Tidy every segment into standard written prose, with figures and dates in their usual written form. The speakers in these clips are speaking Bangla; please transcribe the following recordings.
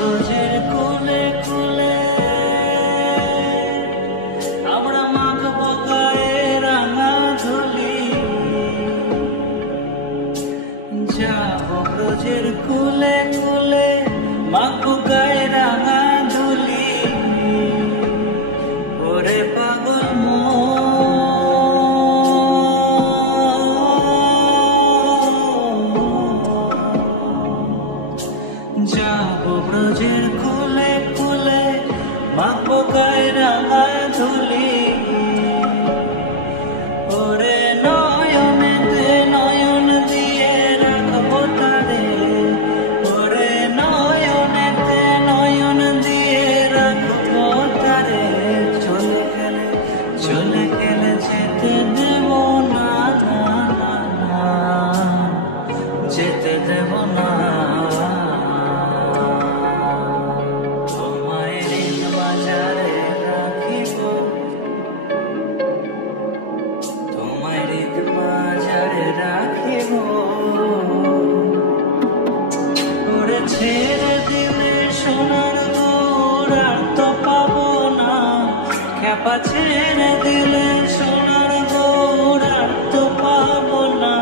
ব্রজের কুলে কুলে আমরা মাখবো গায়ে রাঙা ধুলি। যাবো ব্রজের কুলে কুলে মাখবো গায়ে রাঙা ধুলি। ওরে পাগল যাবো ব্রজের কুলে কুলে মাখবো গায়ে রাঙা ধুলি। ওরে নয়নেতে নয়ন দিয়ে রাখবো তারে। ওরে নয়নেতে নয়ন দিয়ে রাখবো তারে। চলে গেলে যেতে দেব না, যেতে দেব না। ওরে ছেড়ে দিলে সোনার গৌর আর তো পাবো না। খ্যাপা ছেড়ে দিলে সোনার গৌর আর তো পাবো না।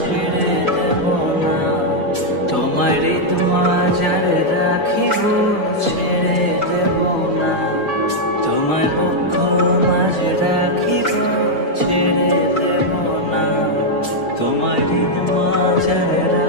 ছেড়ে দেব না তোমায় হৃদ মাঝারে রাখিব। ছেড়ে দেব না তোমায় বক্ষ মাঝে রাখিব। ছেড়ে দেব না তোমায় হৃদ মাঝারে